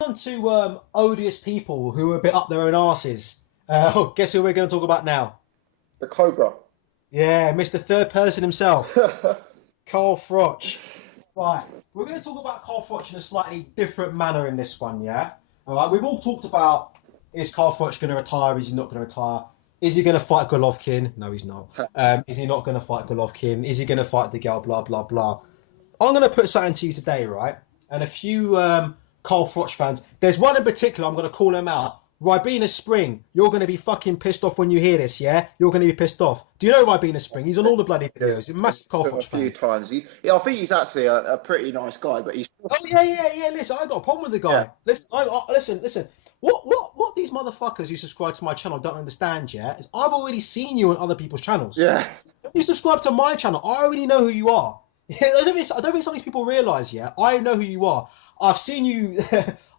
On to odious people who are a bit up their own arses. Guess who we're going to talk about now? The Cobra. Yeah, Mr. Third Person himself, Carl Froch. Right, we're going to talk about Carl Froch in a slightly different manner in this one, yeah? All right, we've all talked about, is Carl Froch going to retire? Is he not going to retire? Is he going to fight Golovkin? No, he's not. Is he not going to fight Golovkin? Is he going to fight DeGale? Blah, blah, blah. I'm going to put something to you today, right? And a few Carl Froch fans. There's one in particular, I'm going to call him out. Ribena Spring, you're going to be fucking pissed off when you hear this, yeah? You're going to be pissed off. Do you know Ribena Spring? He's on all the bloody Yeah, videos. He's a massive Carl a Froch few fan. times. I think he's actually a pretty nice guy, but he's Oh yeah. Listen, I got a problem with the yeah, guy. Listen. What these motherfuckers who subscribe to my channel don't understand, yeah, is I've already seen you on other people's channels. yeah. If you subscribe to my channel, I already know who you are. I don't think some of these people realise, yeah, I know who you are. I've seen you,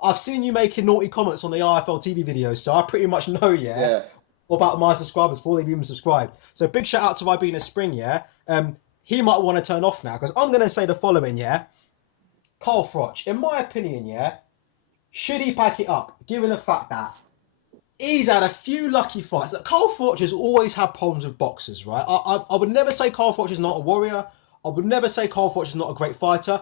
I've seen you making naughty comments on the IFL TV videos, so I pretty much know, yeah, Yeah. about my subscribers before they've even subscribed. So big shout out to Ribena Spring, yeah. He might want to turn off now because I'm going to say the following, yeah. Carl Froch, in my opinion, yeah, should he pack it up, given the fact that he's had a few lucky fights. Like, Carl Froch has always had problems with boxers, right? I would never say Carl Froch is not a warrior. I would never say Carl Froch is not a great fighter.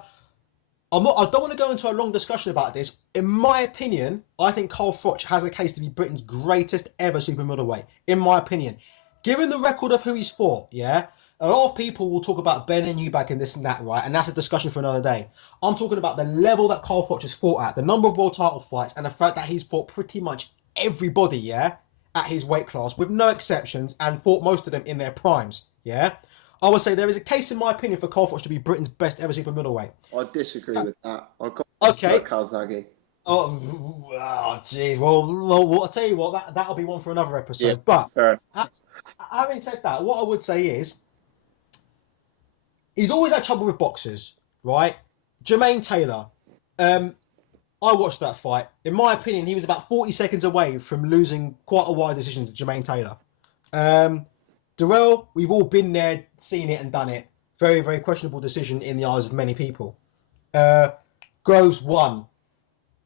I don't want to go into a long discussion about this. In my opinion, I think Carl Froch has a case to be Britain's greatest ever super middleweight. In my opinion, given the record of who he's fought, yeah, a lot of people will talk about Ben and Eubank and this and that, right? And that's a discussion for another day. I'm talking about the level that Carl Froch has fought at, the number of world title fights, and the fact that he's fought pretty much everybody, yeah, at his weight class, with no exceptions, and fought most of them in their primes, yeah. I would say there is a case, in my opinion, for Carl Froch to be Britain's best ever super middleweight. I disagree with that. I've got Okay, Calzaghe. jeez. Well, I'll tell you what. That'll be one for another Yeah, episode. But fair. ha- having said that, what I would say is he's always had trouble with boxers, right? Jermaine Taylor. Um, I watched that fight. In my opinion, he was about 40 seconds away from losing quite a wide decision to Jermaine Taylor. Um, Darrell, we've all been there, seen it, and done it. Very, very questionable decision in the eyes of many people. Uh, Groves won.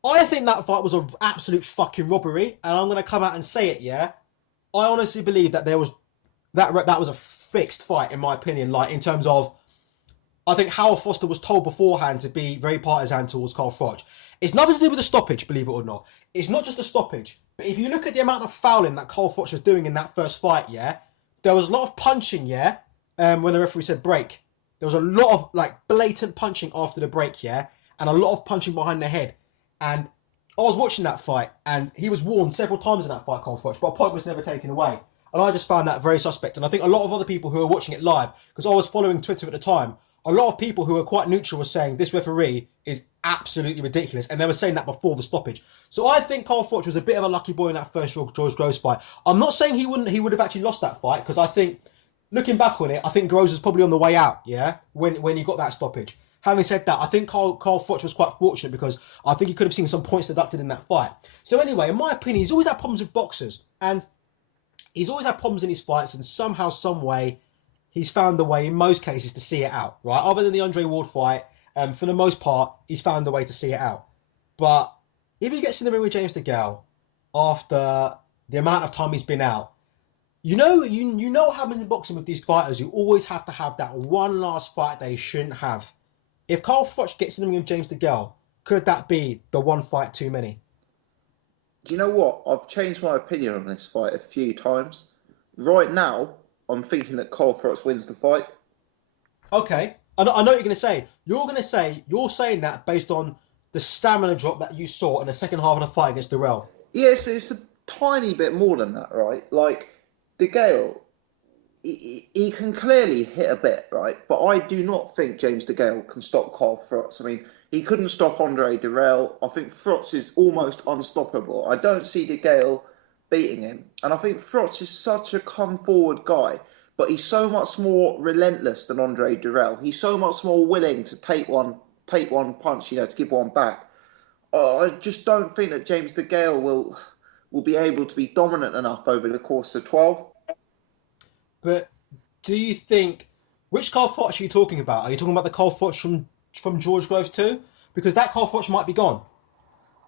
I think that fight was an absolute fucking robbery, and I'm going to come out and say it. Yeah, I honestly believe that there was that was a fixed fight in my opinion. Like in terms of, I think Howard Foster was told beforehand to be very partisan towards Carl Froch. It's nothing to do with the stoppage, believe it or not. It's not just the stoppage, but if you look at the amount of fouling that Carl Froch was doing in that first fight, yeah, there was a lot of punching, yeah. When the referee said break, there was a lot of like blatant punching after the break, yeah, and a lot of punching behind the head. And I was watching that fight, and he was warned several times in that fight, Carl Froch, but a point was never taken away. And I just found that very suspect. And I think a lot of other people who were watching it live, because I was following Twitter at the time, a lot of people who were quite neutral were saying this referee is absolutely ridiculous, and they were saying that before the stoppage. So I think Carl Froch was a bit of a lucky boy in that first George Groves fight. I'm not saying he would have actually lost that fight, because I think looking back on it, I think Groves was probably on the way out, yeah, when he got that stoppage. Having said that, I think Carl Froch was quite fortunate because I think he could have seen some points deducted in that fight. So anyway, in my opinion, he's always had problems with boxers, and he's always had problems in his fights, and somehow, some way, he's found a way in most cases to see it out, right? Other than the Andre Ward fight, for the most part, he's found a way to see it out. But if he gets in the ring with James DeGale after the amount of time he's been out, you know what happens in boxing with these fighters. You always have to have that one last fight they shouldn't have. If Carl Froch gets in the ring with James DeGale, could that be the one fight too many? Do you know what? I've changed my opinion on this fight a few times. Right now, I'm thinking that Cole Froch wins the fight. Okay, I know what you're going to say. You're saying that based on the stamina drop that you saw in the second half of the fight against Durrell. Yes, it's a tiny bit more than that, right? Like, DeGale, he can clearly hit a bit, right? But I do not think James DeGale can stop Carl Froch. I mean, he couldn't stop Andre Durrell. I think Froch is almost unstoppable. I don't see DeGale beating him. And I think Froch is such a come forward guy, but he's so much more relentless than Andre Durrell. He's so much more willing to take one punch, to give one back. I just don't think that James DeGale will be able to be dominant enough over the course of 12. But do you think which Carl Froch are you talking about? Are you talking about the Carl Froch from George Groves too? Because that Carl Froch might be gone.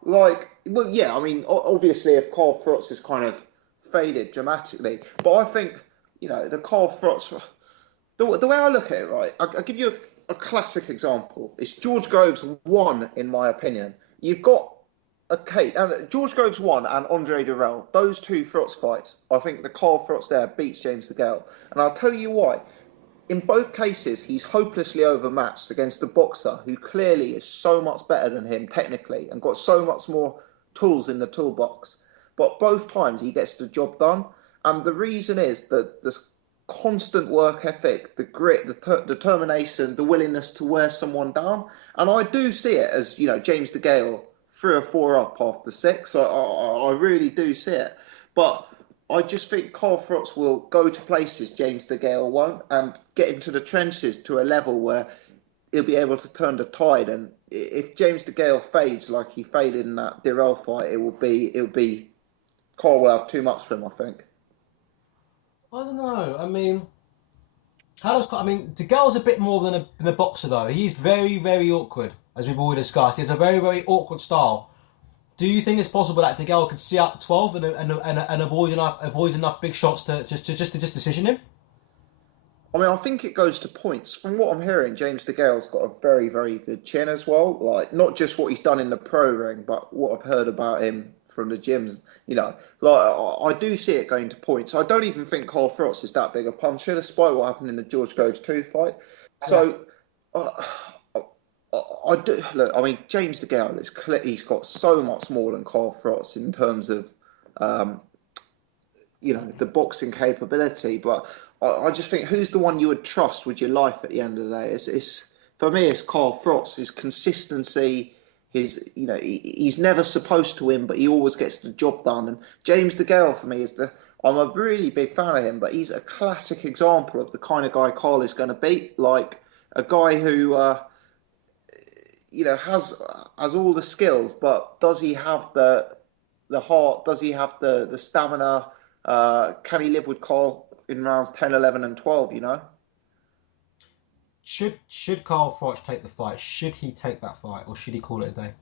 Like, well, yeah, I mean, obviously, if Carl Froch has kind of faded dramatically, but I think, the Carl Froch, the way I look at it, right, I'll give you a classic example. It's George Groves 1, in my opinion. You've got and George Groves 1 and Andre Durrell, those two Froch fights, I think the Carl Froch there beats James DeGale. And I'll tell you why. In both cases, he's hopelessly overmatched against a boxer who clearly is so much better than him technically and got so much more tools in the toolbox. But both times he gets the job done. And the reason is that this constant work ethic, the grit, the determination, the willingness to wear someone down. And I do see it as, James DeGale 3 or 4 up after 6. I really do see it. But I just think Carl Froch will go to places James DeGale won't and get into the trenches to a level where he'll be able to turn the tide. And if James DeGale fades like he faded in that Dirrell fight, it'll be Carl will have too much for him, I think. I don't know. I mean, DeGale's a bit more than a boxer though. He's very, very awkward, as we've already discussed. He has a very, very awkward style. Do you think it's possible that DeGale could see out the 12 and avoid enough big shots to just decision him? I mean, I think it goes to points. From what I'm hearing, James DeGale's got a very, very good chin as well. Like, not just what he's done in the pro ring, but what I've heard about him from the gyms. I do see it going to points. I don't even think Carl Froch is that big a puncher, despite what happened in the George Groves 2 fight. So, uh, I do look. I mean, James DeGale is he's got so much more than Carl Froch in terms of um, the boxing capability. But I just think who's the one you would trust with your life at the end of the day? It's for me, it's Carl Froch. His consistency, he's never supposed to win, but he always gets the job done. And James DeGale for me I'm a really big fan of him, but he's a classic example of the kind of guy Carl is going to beat, like a guy who. Has all the skills, but does he have the heart? Does he have the stamina? Can he live with Carl in rounds 10, 11, and 12? Should Carl Froch take the fight? Should he take that fight, or should he call it a day?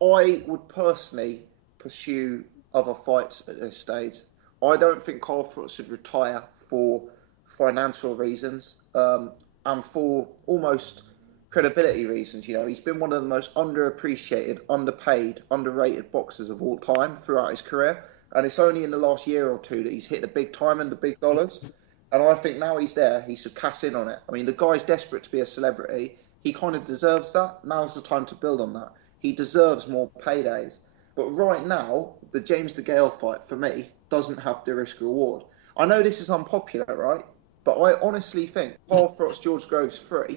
I would personally pursue other fights at this stage. I don't think Carl Froch should retire for financial reasons and for almost credibility reasons. He's been one of the most underappreciated, underpaid, underrated boxers of all time throughout his career. And it's only in the last year or two that he's hit the big time and the big dollars. And I think now he's there, he should cash in on it. I mean, the guy's desperate to be a celebrity. He kind of deserves that. Now's the time to build on that. He deserves more paydays. But right now, the James DeGale fight, for me, doesn't have the risk reward. I know this is unpopular, right? But I honestly think Carl Froch George Groves 3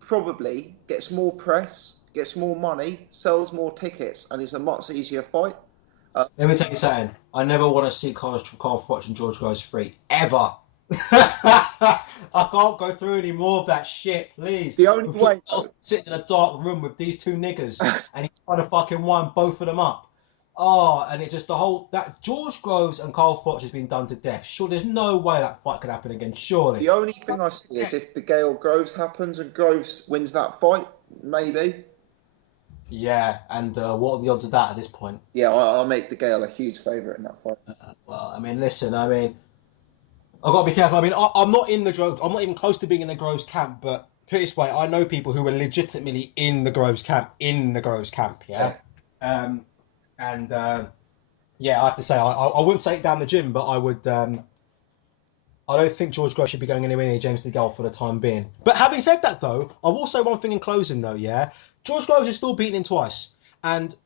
probably gets more press, gets more money, sells more tickets, and is a much easier fight. Let me tell you something. I never want to see Carl Froch and George Groves free ever. I can't go through any more of that shit, please. The only With way sitting in a dark room with these two niggers, and he's trying to fucking wind both of them up. Oh, and it just that George Groves and Carl Froch has been done to death. Sure, there's no way that fight could happen again. Surely. The only thing I see is if DeGale Groves happens and Groves wins that fight, maybe. Yeah, and what are the odds of that at this point? Yeah, I'll make DeGale a huge favourite in that fight. Well, I mean, listen, I mean, I've got to be careful. I mean, I'm not in the Groves. I'm not even close to being in the Groves camp. But put it this way, I know people who are legitimately in the Groves camp. Yeah. And yeah, I have to say, I wouldn't say it down the gym, but I would. I don't think George Groves should be going anywhere near James DeGale for the time being. But having said that, though, I will say one thing in closing, though. Yeah, George Groves is still beating him twice, and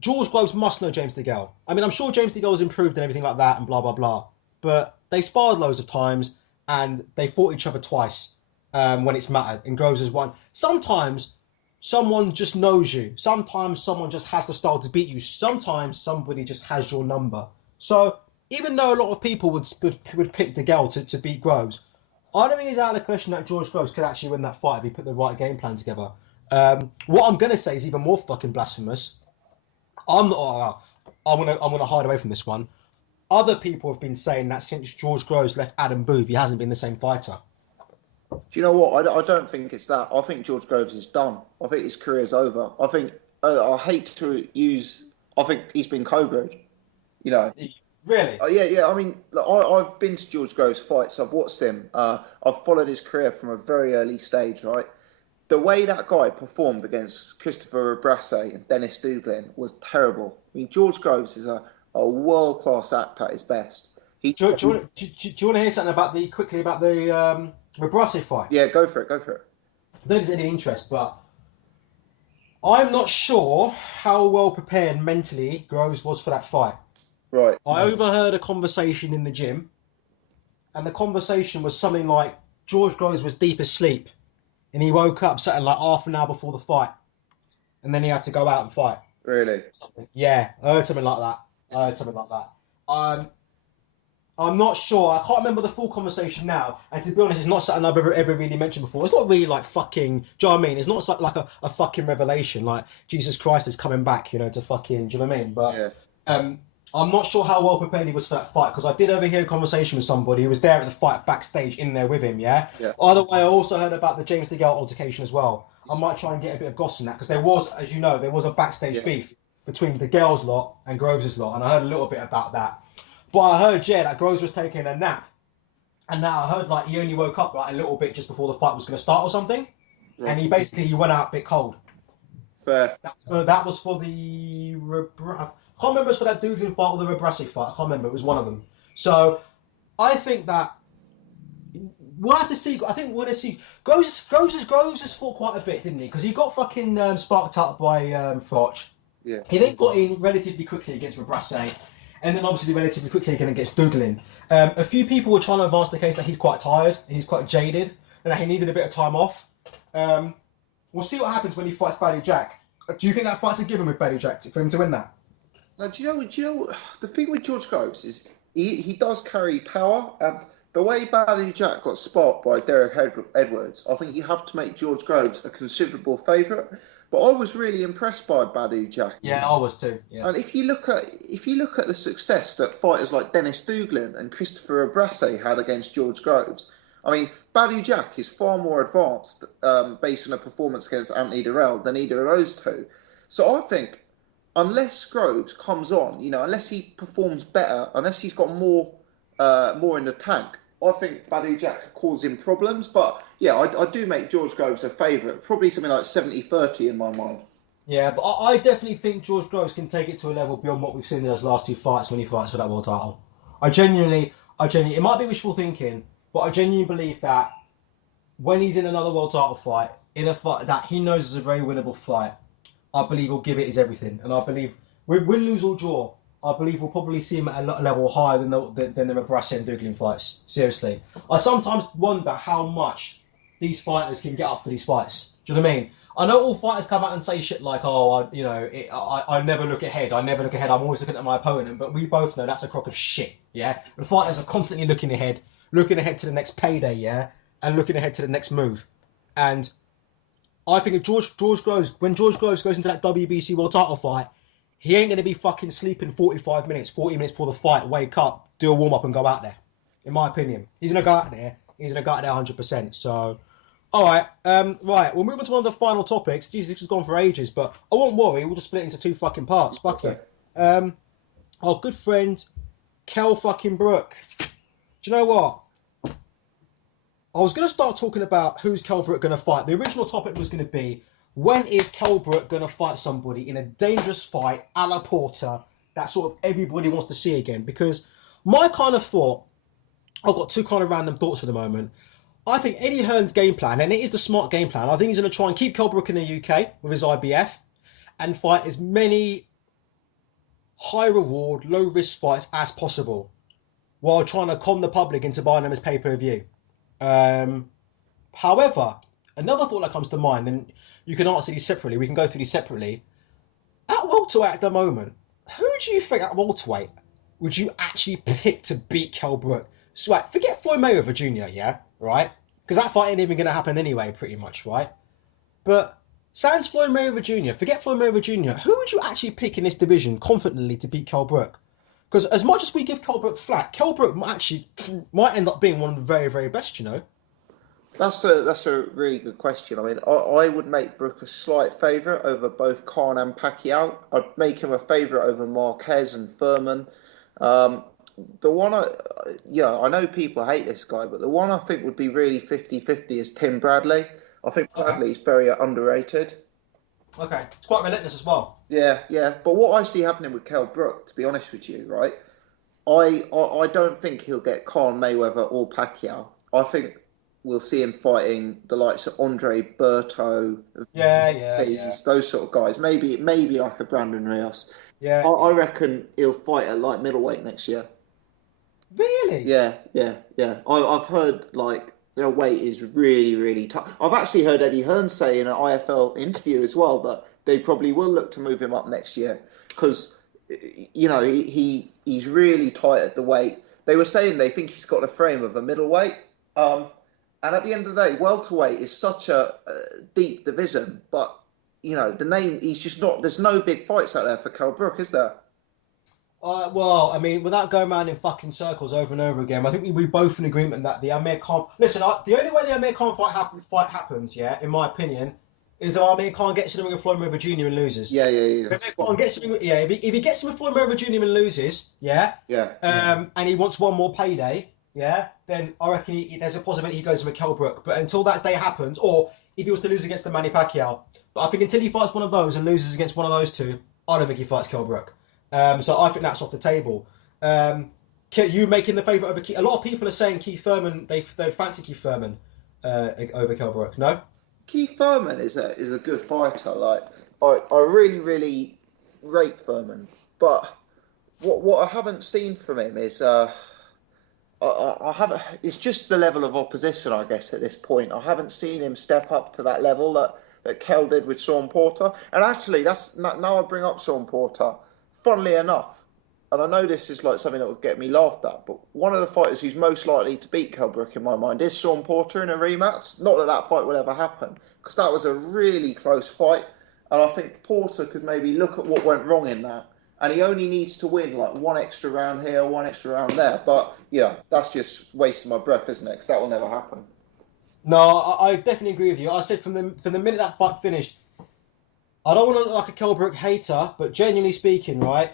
George Groves must know James DeGale. I mean, I'm sure James DeGale's improved and everything like that, and blah blah blah. But they sparred loads of times, and they fought each other twice when it's mattered, and Groves has won. Sometimes someone just knows you. Sometimes someone just has the style to beat you. Sometimes somebody just has your number. So even though a lot of people would pick DeGale to beat Groves, I don't think it's out of the question that George Groves could actually win that fight if he put the right game plan together. What I'm gonna say is even more fucking blasphemous. I'm gonna hide away from this one. Other people have been saying that since George Groves left Adam Booth, he hasn't been the same fighter. Do you know what? I don't think it's that. I think George Groves is done. I think his career's over. I think I hate to use. I think he's been Cobra'd. You know. Really? Yeah, yeah. I mean, like, I've been to George Groves fights. I've watched him. I've followed his career from a very early stage. Right. The way that guy performed against Christopher Abrase and Dennis Douglin was terrible. I mean, George Groves is a world class act at his best. He, Do you want to hear something about the Rebrassi fight? yeah, go for it, go for it. I don't know if there's any interest, but I'm not sure how well prepared mentally Groves was for that fight. Right. I overheard a conversation in the gym, and the conversation was something like George Groves was deep asleep, and he woke up something like half an hour before the fight, and then he had to go out and fight. Really? Something. Yeah, I heard something like that. I'm not sure. I can't remember the full conversation now. And to be honest, it's not something I've ever really mentioned before. It's not really like fucking. Do you know what I mean? It's not like a fucking revelation. Like Jesus Christ is coming back, to fucking. Do you know what I mean? But Yeah. I'm not sure how well prepared he was for that fight because I did overhear a conversation with somebody who was there at the fight backstage in there with him. Yeah. Yeah. Either way, I also heard about the James DeGale altercation as well. I might try and get a bit of goss in that because there was, as you know, there was a backstage beef between DeGale's lot and Groves' lot, and I heard a little bit about that. But I heard, that Groves was taking a nap. And now I heard, like, he only woke up, like, a little bit just before the fight was going to start or something. Right. And he went out a bit cold. Fair. That was for the... I can't remember if it was for that Douglin fight or the Rebrassi fight. I can't remember. It was one of them. So, I think that... We'll have to see. I think we're going to see... Groves has fought quite a bit, didn't he? Because he got fucking sparked up by Froch. Yeah. He then got in relatively quickly against Rebrassi. And then obviously relatively quickly again against Douglin. A few people were trying to advance the case that he's quite tired and he's quite jaded and that he needed a bit of time off. We'll see what happens when he fights Badou Jack. Do you think that fight's a given with Badou Jack for him to win that? Now, do you know the thing with George Groves is he does carry power, and the way Badou Jack got sparked by Derek Edwards, I think you have to make George Groves a considerable favourite. But I was really impressed by Badou Jack. Yeah, I was too. Yeah. And if you look at the success that fighters like Dennis Douglin and Christopher Abrase had against George Groves, I mean, Badou Jack is far more advanced based on a performance against Anthony DeGale than either of those two. So I think unless Groves comes on, unless he performs better, unless he's got more in the tank, I think Badou Jack could cause him problems. But yeah, I do make George Groves a favourite. Probably something like 70-30 in my mind. Yeah, but I definitely think George Groves can take it to a level beyond what we've seen in those last two fights when he fights for that world title. I genuinely, it might be wishful thinking, but I genuinely believe that when he's in another world title fight, in a fight that he knows is a very winnable fight, I believe he'll give it his everything. And I believe, win, lose or draw, I believe we'll probably see him at a level higher than the Rebrassi and Douglin fights. Seriously. I sometimes wonder how much these fighters can get up for these fights. Do you know what I mean? I know all fighters come out and say shit like, I never look ahead. I'm always looking at my opponent. But we both know that's a crock of shit, yeah? And fighters are constantly looking ahead to the next payday, yeah? And looking ahead to the next move. And I think if when George Groves goes into that WBC world title fight, he ain't going to be fucking sleeping 40 minutes before the fight, wake up, do a warm-up and go out there. In my opinion. He's going to go out there. He's going to go out there 100%. So, alright. Right, we'll move on to one of the final topics. Jesus, this has gone for ages, but I won't worry. We'll just split it into two fucking parts. Fuck it. Our good friend, Kell fucking Brook. Do you know what? I was going to start talking about who's Kell Brook going to fight. The original topic was going to be, when is Kell Brook going to fight somebody in a dangerous fight, a la Porter, that sort of everybody wants to see again? Because my kind of thought, I've got two kind of random thoughts at the moment. I think Eddie Hearn's game plan, and it is the smart game plan, I think he's going to try and keep Kell Brook in the UK with his IBF and fight as many high reward, low risk fights as possible while trying to con the public into buying them as pay-per-view. However, another thought that comes to mind, and you can answer these separately, we can go through these separately. At welterweight at the moment, who do you think at welterweight would you actually pick to beat Kell Brook? So, like, forget Floyd Mayweather Jr., yeah? Right? Because that fight ain't even going to happen anyway, pretty much, right? But, sans Floyd Mayweather Jr., forget Floyd Mayweather Jr., who would you actually pick in this division confidently to beat Kell Brook? Because as much as we give Kell Brook flack, Kell Brook might end up being one of the very, very best, you know? That's a really good question. I mean, I would make Brook a slight favourite over both Khan and Pacquiao. I'd make him a favourite over Marquez and Furman. Um, the one I know people hate this guy, but the one I think would be really 50-50 is Tim Bradley. I think Okay. Bradley's very underrated. Okay. It's quite relentless as well. Yeah, yeah. But what I see happening with Kell Brook, to be honest with you, right? I don't think he'll get Khan, Mayweather, or Pacquiao. I think we'll see him fighting the likes of Andre Berto, Yeah, yeah, yeah, Tees, those sort of guys. Maybe like a Brandon Rios. yeah, I yeah. reckon he'll fight at light middleweight next year. Really? Yeah, yeah, yeah. I've heard like their weight is really, really tough. I've actually heard Eddie Hearn say in an IFL interview as well that they probably will look to move him up next year because he's really tight at the weight. They were saying they think he's got the frame of a middleweight. Um, and at the end of the day, welterweight is such a deep division, but the name he's just not. There's no big fights out there for Kell Brook, is there? Well, I mean, without going around in fucking circles over and over again, I think we both in agreement that the Amir Khan. Listen, the only way the Amir Khan fight happens, yeah, in my opinion, is if Amir Khan gets in the ring with Floyd Mayweather Jr. and loses. Yeah, yeah, yeah. If Amir Khan gets in, yeah, if he gets in with Floyd Mayweather Jr. and loses, yeah, Yeah. and he wants one more payday, yeah, then I reckon there's a possibility he goes with Kell Brook. But until that day happens, or if he was to lose against the Manny Pacquiao, but I think until he fights one of those and loses against one of those two, I don't think he fights Kell Brook. So I think that's off the table. You making the favourite over Keith? A lot of people are saying Keith Thurman. They fancy Keith Thurman over Kell Brook. No. Keith Thurman is a good fighter. Like I really really rate Thurman, but what I haven't seen from him is I haven't. It's just the level of opposition, I guess, at this point. I haven't seen him step up to that level that Kell did with Sean Porter. And actually, that's now I bring up Sean Porter. Funnily enough, and I know this is like something that would get me laughed at, but one of the fighters who's most likely to beat Kell Brook in my mind is Sean Porter in a rematch. Not that that fight will ever happen, because that was a really close fight, and I think Porter could maybe look at what went wrong in that, and he only needs to win like one extra round here, one extra round there. But yeah, that's just wasting my breath, isn't it? Because that will never happen. No, I definitely agree with you. I said from the minute that fight finished, I don't want to look like a Kell Brook hater, but genuinely speaking, right?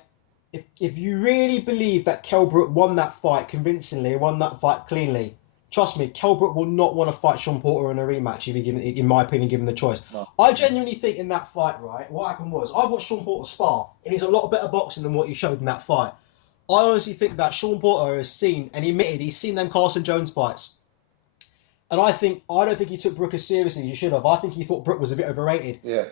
If you really believe that Kell Brook won that fight convincingly, won that fight cleanly, trust me, Kell Brook will not want to fight Sean Porter in a rematch if he given, in my opinion, given the choice. No. I genuinely think in that fight, right, what happened was I watched Sean Porter spar, and he's a lot better boxing than what he showed in that fight. I honestly think that Sean Porter has seen and admitted he's seen them Carson Jones fights. And I don't think he took Brook as seriously as he should have. I think he thought Brook was a bit overrated. Yeah.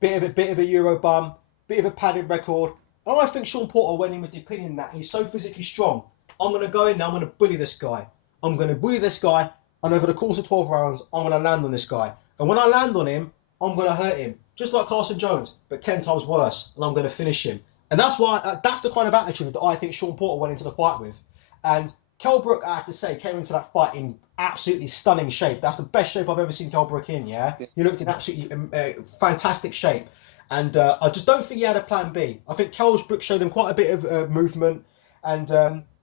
Bit of a Euro bum, bit of a padded record. And I think Sean Porter went in with the opinion that he's so physically strong. I'm going to go in now, I'm going to bully this guy. And over the course of 12 rounds, I'm going to land on this guy. And when I land on him, I'm going to hurt him. Just like Carson Jones, but 10 times worse. And I'm going to finish him. And that's the kind of attitude that I think Sean Porter went into the fight with. And Kell Brook, I have to say, came into that fight in absolutely stunning shape. That's the best shape I've ever seen Kell Brook in, yeah? He looked in absolutely fantastic shape. And I just don't think he had a plan B. I think Kell Brook showed him quite a bit of movement. And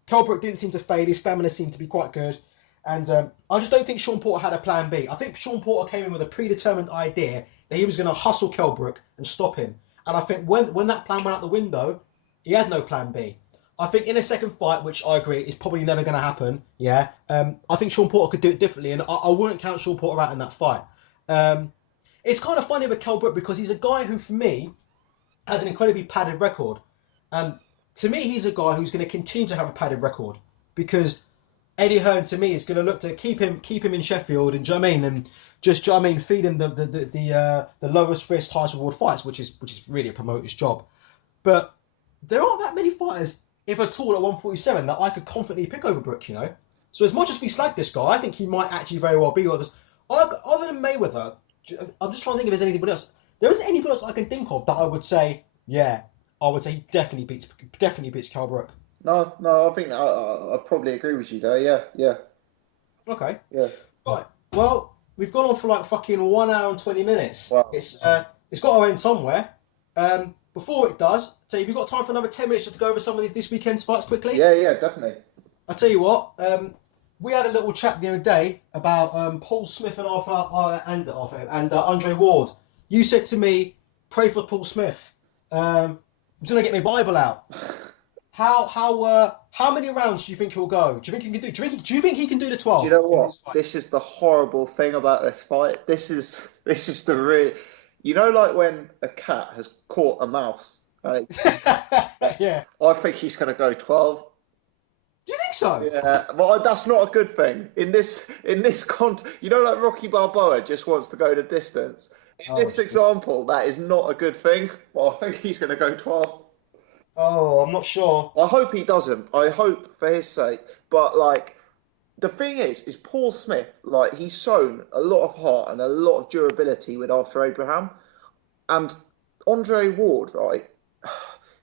Kell Brook didn't seem to fade. His stamina seemed to be quite good. And I just don't think Sean Porter had a plan B. I think Sean Porter came in with a predetermined idea that he was going to hustle Kell Brook and stop him. And I think when that plan went out the window, he had no plan B. I think in a second fight, which I agree is probably never going to happen, yeah, I think Sean Porter could do it differently, and I wouldn't count Sean Porter out in that fight. It's kind of funny with Kell Brook because he's a guy who, for me, has an incredibly padded record. And to me, he's a guy who's going to continue to have a padded record because Eddie Hearn, to me, is going to look to keep him in Sheffield, and do you know what I mean? And just, do you know what I mean, feed him the lowest risk, highest reward fights, which is really a promoter's job. But there aren't that many fighters, if at all, at 147 that I could confidently pick over Brook, you know? So as much as we slag this guy, I think he might actually very well be others. Other than Mayweather, I'm just trying to think if there's anybody else. There isn't anybody else I can think of that I would say, yeah, I would say he definitely beats Kell Brook. No, I think I probably agree with you there. Yeah, yeah. Okay. Yeah. Right. Well, we've gone on for like fucking 1 hour and 20 minutes. Wow. It's got to end somewhere. Before it does, so have you got time for another 10 minutes just to go over some of this weekend's fights quickly? Yeah, definitely. I'll tell you what, we had a little chat the other day about Paul Smith and Andre Ward. You said to me, "Pray for Paul Smith." I'm gonna get my Bible out. How many rounds do you think he'll go? Do you think he can do? Do you think he can do the Do you 12 know in what? this fight? This is the horrible thing about this fight. This is the real. You know, like when a cat has caught a mouse. Right? Yeah. I think he's going to go 12. Do you think so? Yeah, but that's not a good thing. You know, like Rocky Balboa just wants to go the distance. In Oh this shit. example, that is not a good thing. Well, I think he's going to go 12. Oh, I'm not sure. I hope he doesn't. I hope for his sake. But like, the thing is Paul Smith, like, he's shown a lot of heart and a lot of durability with Arthur Abraham. And Andre Ward, right?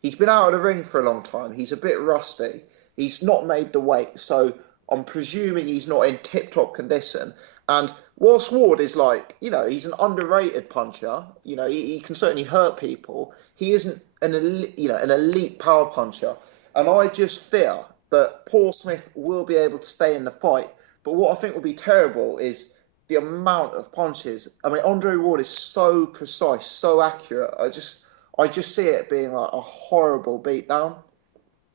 He's been out of the ring for a long time. He's a bit rusty. He's not made the weight, so I'm presuming he's not in tip-top condition. And whilst Ward is like, he's an underrated puncher. He can certainly hurt people. He isn't an elite power puncher. And I just fear that Paul Smith will be able to stay in the fight. But what I think will be terrible is the amount of punches. I mean, Andre Ward is so precise, so accurate. I just see it being like a horrible beatdown.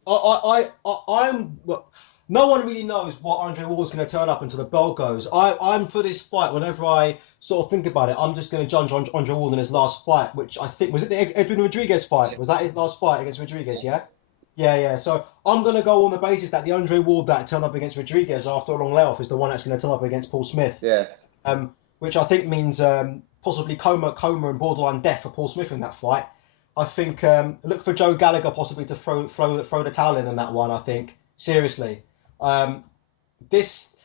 I'm. Well, no one really knows what Andre Ward's going to turn up until the bell goes. I'm for this fight. Whenever I sort of think about it, I'm just going to judge Andre Ward in his last fight, which I think was it the Edwin Rodriguez fight. Was that his last fight against Rodriguez? Yeah. Yeah. So I'm going to go on the basis that the Andre Ward that turned up against Rodriguez after a long layoff is the one that's going to turn up against Paul Smith. Yeah. Which I think means possibly coma and borderline death for Paul Smith in that fight. I think look for Joe Gallagher possibly to throw the towel in that one. I think seriously, this.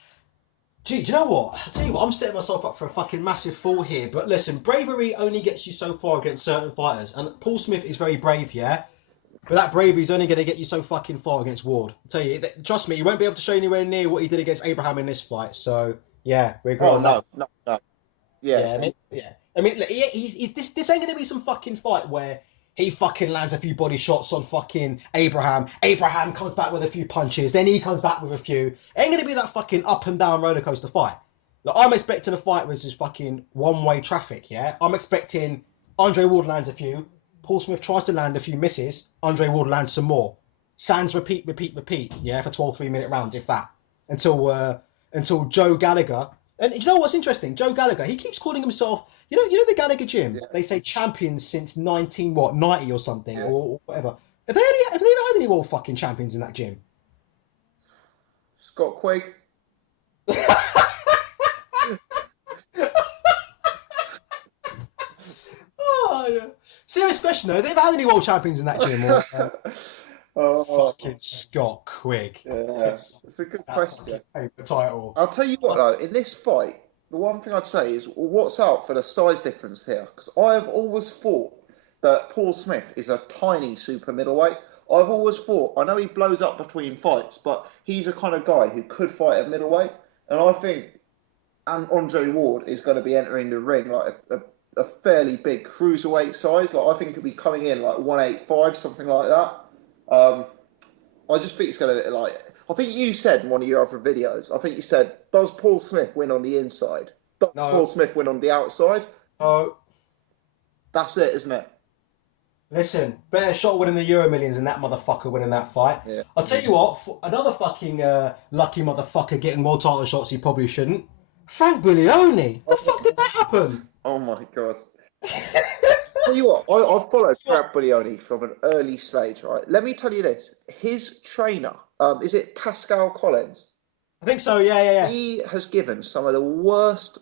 Gee, do you know what? I'll tell you what. I'm setting myself up for a fucking massive fall here. But listen, bravery only gets you so far against certain fighters, and Paul Smith is very brave, yeah. But that bravery is only going to get you so fucking far against Ward. I'll tell you, trust me, he won't be able to show anywhere near what he did against Abraham in this fight. So yeah, we're going. Oh no. Yeah. I mean, this ain't going to be some fucking fight where he fucking lands a few body shots on fucking Abraham. Abraham comes back with a few punches. Then he comes back with a few. It ain't going to be that fucking up and down roller coaster fight. Like, I'm expecting a fight with just fucking one-way traffic, yeah? I'm expecting Andre Ward lands a few. Paul Smith tries to land a few misses. Andre Ward lands some more. Sands repeat, yeah, for 12 3-minute rounds, if that. Until Joe Gallagher. And do you know what's interesting? Joe Gallagher, he keeps calling himself, you know the Gallagher gym? Yeah. They say champions since 90 or something, yeah. or whatehave they ever had any world fucking champions in that gym? Scott Quigg. Oh, yeah. Serious question though, have they ever had any world champions in that gym? Fucking Scott Quigg. Yeah, it's a good question. The title. I'll tell you what though, in this fight, the one thing I'd say is, what's out for the size difference here? Because I have always thought that Paul Smith is a tiny super middleweight. I've always thought, I know he blows up between fights, but he's a kind of guy who could fight at middleweight. And I think Andre Ward is going to be entering the ring like a fairly big cruiserweight size. Like, I think he'll be coming in like 185, something like that. I just think it's going to, like, I think you said in one of your other videos, I think you said, does Paul Smith win on the inside? Does Paul Smith win on the outside? No. That's it, isn't it? Listen, better shot winning the Euro Millions than that motherfucker winning that fight. Yeah. I'll tell you what, another fucking lucky motherfucker getting more title shots he probably shouldn't. Frank Buglioni. The fuck did that happen? Oh my God. Tell you what, I've followed Frank Buglioni from an early stage, right? Let me tell you this. His trainer, is it Pascal Collins? I think so, yeah. He has given some of the worst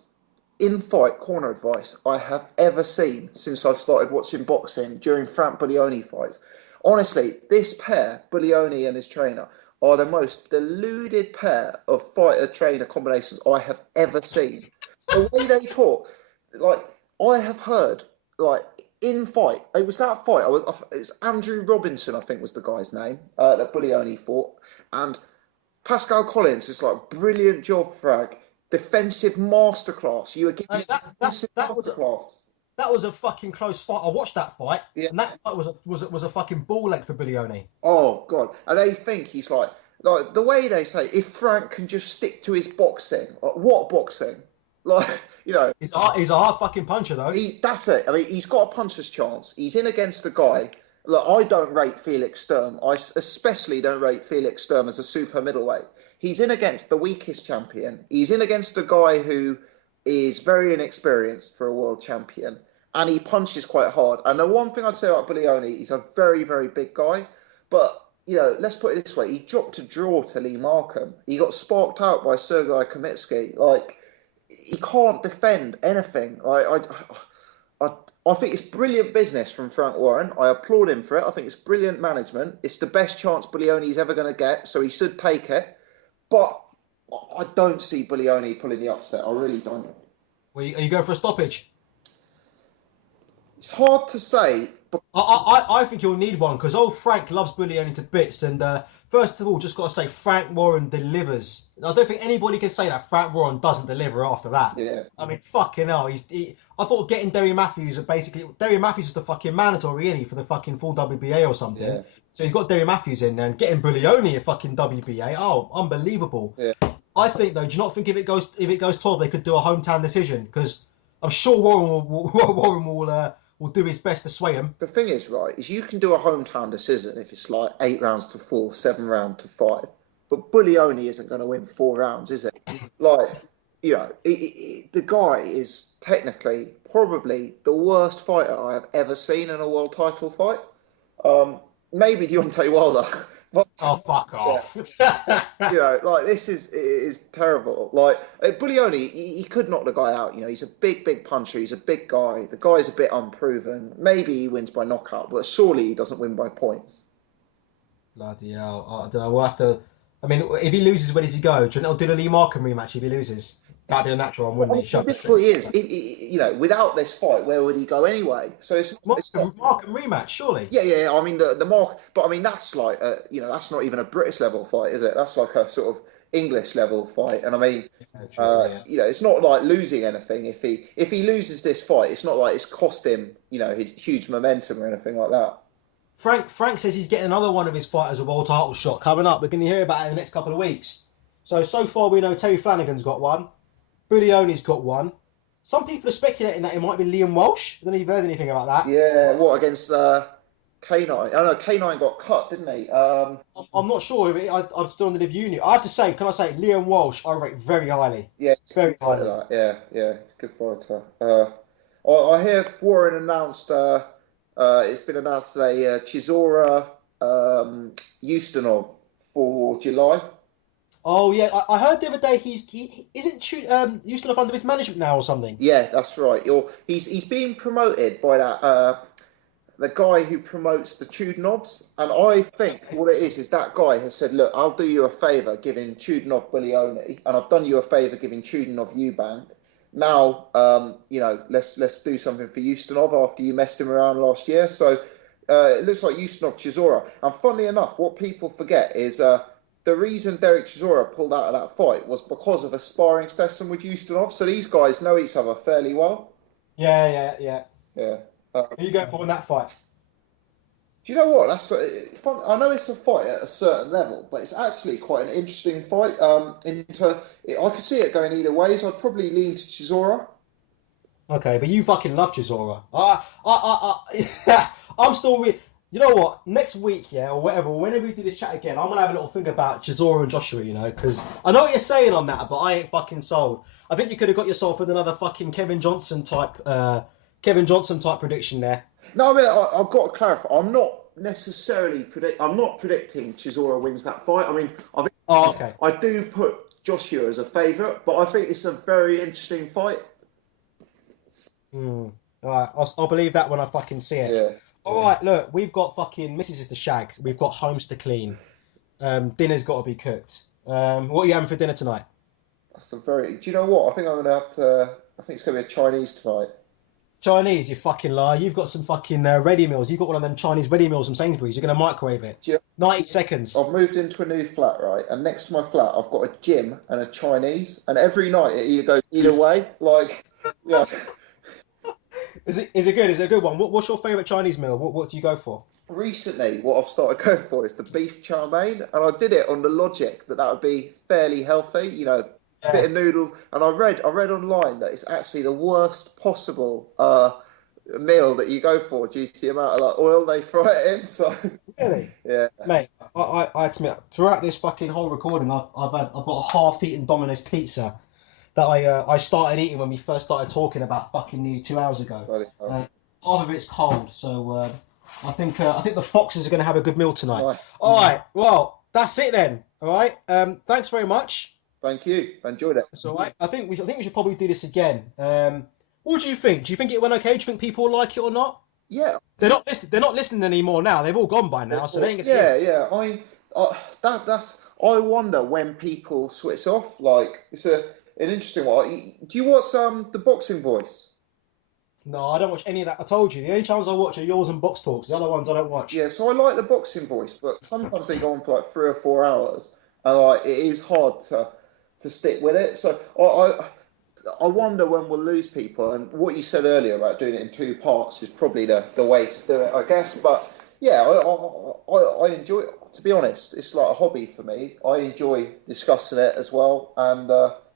in-fight corner advice I have ever seen since I've started watching boxing during Frank Buglioni fights. Honestly, this pair, Buglioni and his trainer, are the most deluded pair of fighter-trainer combinations I have ever seen. The way they talk, like, I have heard, like, in fight, it was that fight, it was Andrew Robinson, I think was the guy's name, that Buglioni fought, and Pascal Collins is like, brilliant job, Frag. Defensive masterclass. You were giving that was a fucking close fight. I watched that fight, and that fight was a fucking ball leg for Buglioni. Oh God! And they think he's like Like the way they say, if Frank can just stick to his boxing, like, what boxing? Like, you know, He's a hard fucking puncher though. that's it. I mean, he's got a puncher's chance. He's in against a guy. Look, I don't rate Felix Sturm. Especially don't rate Felix Sturm as a super middleweight. He's in against the weakest champion. He's in against a guy who is very inexperienced for a world champion, and he punches quite hard. And the one thing I'd say about Buglioni, he's a very, very big guy, but let's put it this way: he dropped a draw to Lee Markham. He got sparked out by Sergei Kamitsky. Like, he can't defend anything. I, I think it's brilliant business from Frank Warren. I applaud him for it. I think it's brilliant management. It's the best chance Buglioni's ever going to get, so he should take it. But I don't see Buglioni pulling the upset. I really don't. Are you going for a stoppage? It's hard to say. But I think you'll need one because old Frank loves Buglioni to bits. And first of all, just got to say, Frank Warren delivers. I don't think anybody can say that Frank Warren doesn't deliver after that. Yeah. I mean, fucking hell. I thought getting Derry Matthews, Derry Matthews is the fucking mandatory, isn't he, for the fucking full WBA or something. Yeah. So he's got Derry Matthews in there and getting Buglioni a fucking WBA. Oh, unbelievable. Yeah. I think, though, do you not think if it goes 12, they could do a hometown decision? Because I'm sure Warren will do his best to sway him. The thing is, right, is you can do a hometown decision if it's like 8 rounds to 4, 7 rounds to 5. But Buglioni isn't going to win 4 rounds, is it? Like, the guy is technically probably the worst fighter I have ever seen in a world title fight. Maybe Deontay Wilder. But, oh, fuck off. Like, this is terrible. Like, Buglioni, he could knock the guy out. He's a big, big puncher. He's a big guy. The guy's a bit unproven. Maybe he wins by knockout, but surely he doesn't win by points. Bloody hell. I don't know. We'll have to... I mean, if he loses, where does he go? Do you know, do the Lee Markham rematch if he loses? That'd be a natural one, wouldn't he? The difficulty is, without this fight, where would he go anyway? So it's not Markham rematch, surely. Yeah. I mean, the mark, but I mean, that's like, that's not even a British level fight, is it? That's like a sort of English level fight. And I mean, it's not like losing anything. If he loses this fight, it's not like it's cost him, his huge momentum or anything like that. Frank says he's getting another one of his fighters a world title shot coming up. We're going to hear about it in the next couple of weeks. So far we know Terry Flanagan's got one. Buglioni's got one. Some people are speculating that it might be Liam Walsh. I don't know if you've heard anything about that. Yeah, what, against K9? Oh no, K9 got cut, didn't he? I'm not sure. I'm still under the view. I have to say, Liam Walsh I rate very highly. Yeah, it's very highly. Yeah, good fighter. I hear Warren announced, it's been announced today, Chisora Ustinov for July. Oh yeah, I heard the other day he isn't Ustinov under his management now or something. Yeah, that's right. He's being promoted by that the guy who promotes the Chudinovs, and I think what it is that guy has said, look, I'll do you a favour giving Chudinov Buglioni, and I've done you a favour giving Chudinov Eubank. Now, let's do something for Ustinov after you messed him around last year. So it looks like Ustinov Chisora, and funnily enough, what people forget is. The reason Derek Chisora pulled out of that fight was because of a sparring session with Ustinov. So these guys know each other fairly well. Yeah. Who are you going for in that fight? Do you know what? That's fun. I know it's a fight at a certain level, but it's actually quite an interesting fight. I could see it going either ways. I'd probably lean to Chisora. Okay, but you fucking love Chisora. I'm still... You know what? Next week, or whatever, whenever we do this chat again, I'm going to have a little think about Chisora and Joshua, because I know what you're saying on that, but I ain't fucking sold. I think you could have got yourself with another fucking Kevin Johnson type prediction there. No, I mean, I've got to clarify. I'm not necessarily predicting Chisora wins that fight. I mean, okay. I do put Joshua as a favourite, but I think it's a very interesting fight. All right, I'll believe that when I fucking see it. Yeah. All right, look, we've got fucking Mrs. is the shag. We've got homes to clean. Dinner's got to be cooked. What are you having for dinner tonight? Do you know what? I think I'm going to have to... I think it's going to be a Chinese tonight. Chinese, you fucking liar. You've got some fucking ready meals. You've got one of them Chinese ready meals from Sainsbury's. You're going to microwave it. 90 seconds. I've moved into a new flat, right? And next to my flat, I've got a gym and a Chinese. And every night it either goes either way. Like, yeah. Is it good? Is it a good one? What's your favourite Chinese meal? What do you go for? recently, what I've started going for is the beef chow mein, and I did it on the logic that that would be fairly healthy, you know, bit Yeah. of noodle. And I read online that it's actually the worst possible meal that you go for due to the amount of like oil they fry it in. So Really? yeah, Mate, I admit, throughout this fucking whole recording, I've got a half-eaten Domino's pizza that I started eating when we first started talking about fucking nearly 2 hours ago. bloody hell. Half of it's cold, so I think the Foxes are going to have a good meal tonight. Nice. All right, well that's it then. All right, thanks very much. Thank you. I enjoyed it. That's all right. I think we should probably do this again. What do you think? Do you think it went okay? Do you think people will like it or not? Yeah, They're not listening anymore now. They've all gone by now, so they ain't gonna hear yeah, us. yeah. That's. I wonder when people switch off. Like it's an interesting one. Do you watch the Boxing Voice? No, I don't watch any of that. I told you, the only channels I watch are yours and Box Talks. The other ones I don't watch. Yeah, so I like the Boxing Voice, but sometimes they go on for like 3 or 4 hours, and like it is hard to stick with it. So I wonder when we'll lose people. And what you said earlier about doing it in 2 parts is probably the way to do it, I guess. But yeah, I enjoy it. To be honest, it's like a hobby for me. I enjoy discussing it as well, and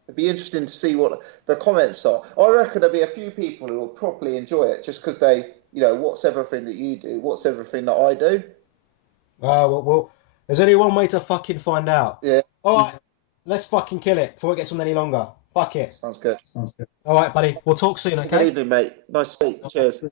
it'd be interesting to see what the comments are. I reckon there'll be a few people who will probably enjoy it just because they, you know, what's everything that you do? What's everything that I do? There's only one way to fucking find out. Yeah, All right, let's fucking kill it before it gets on any longer. Fuck it. sounds good. All right, buddy. We'll talk soon, Good okay? evening, mate. Nice to speak. Cheers.